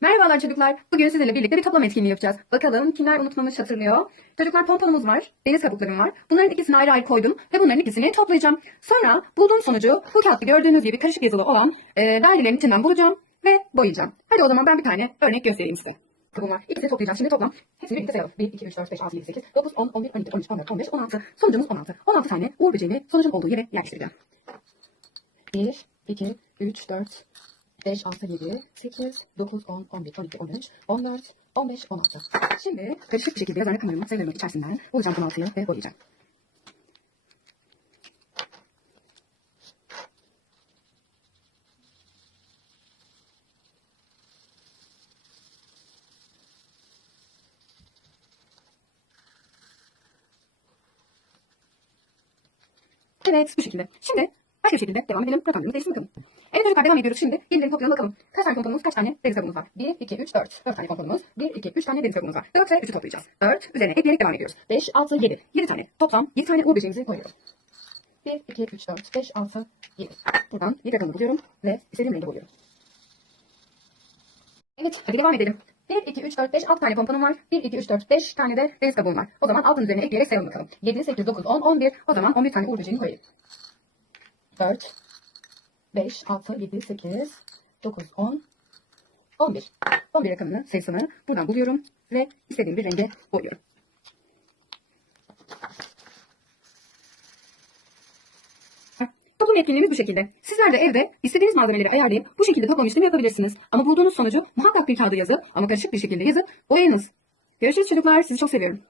Merhabalar çocuklar. Bugün sizinle birlikte bir toplam etkinliği yapacağız. Bakalım kimler unutmamış hatırlıyor. Çocuklar pomponumuz var. Deniz kabuklarım var. Bunların ikisini ayrı ayrı koydum ve bunların ikisini toplayacağım. Sonra bulduğum sonucu bu kağıtta gördüğünüz gibi karışık yazılı olan e, dairelerin içinden bulacağım ve boyayacağım. Hadi o zaman ben bir tane örnek göstereyim size. Bunlar. İkisini toplayacağım. Şimdi toplam hepsini birlikte sayalım. 1, 2, 3, 4, 5, 6, 7, 8, 9, 10, 11, 12, 13, 14, 15, 16. Sonucumuz 16. 16 tane uğur böceğini sonucun olduğu yere yerleştireceğim. 1, 2, 3, 4, 5, 6, 7, 8, 9, 10, 11, 12, 13, 14, 15, 16. Şimdi karışık bir şekilde yazar kameramın sayılarının içerisinden bulacağım 16'yı ve boyayacağım. Evet bu şekilde. Şimdi başka bir şekilde devam edelim. Rakamlarımız değişsin bakalım. Evet çocuklar devam ediyoruz şimdi. Yenilerini toplayalım bakalım. Kaç tane pomponumuz, kaç tane deniz kabuğumuz var? 1, 2, 3, 4. 4 tane pomponumuz. 1, 2, 3 tane deniz kabuğumuz var. 4 ve 3'ü toplayacağız. 4 üzerine ekleyerek devam ediyoruz. 5, 6, 7. 7 tane. Toplam 7 tane uğur beşiğimizi koyuyorum. 1, 2, 3, 4, 5, 6, 7. Buradan 7 rakamını buluyorum ve istediğim rengi buluyorum. Evet hadi devam edelim. 1, 2, 3, 4, 5, 6 tane pomponum var. 1, 2, 3, 4, 5 tane de deniz kabuğum var. O zaman altın üzerine ekleyerek sayalım bakalım. 7, 8, 9, 10, 11. O zaman 11 tane uğur böceğini koyayım. 4, 5, 6, 7, 8, 9, 10, 11. 11 rakamını sayısını buradan buluyorum ve istediğim bir renge boyuyorum. Toplum etkinliğimiz bu şekilde. Sizler de evde istediğiniz malzemeleri ayarlayıp bu şekilde toplam işlemi yapabilirsiniz. Ama bulduğunuz sonucu muhakkak bir kağıda yazıp ama karışık bir şekilde yazıp boyayınız. Görüşürüz çocuklar. Sizi çok seviyorum.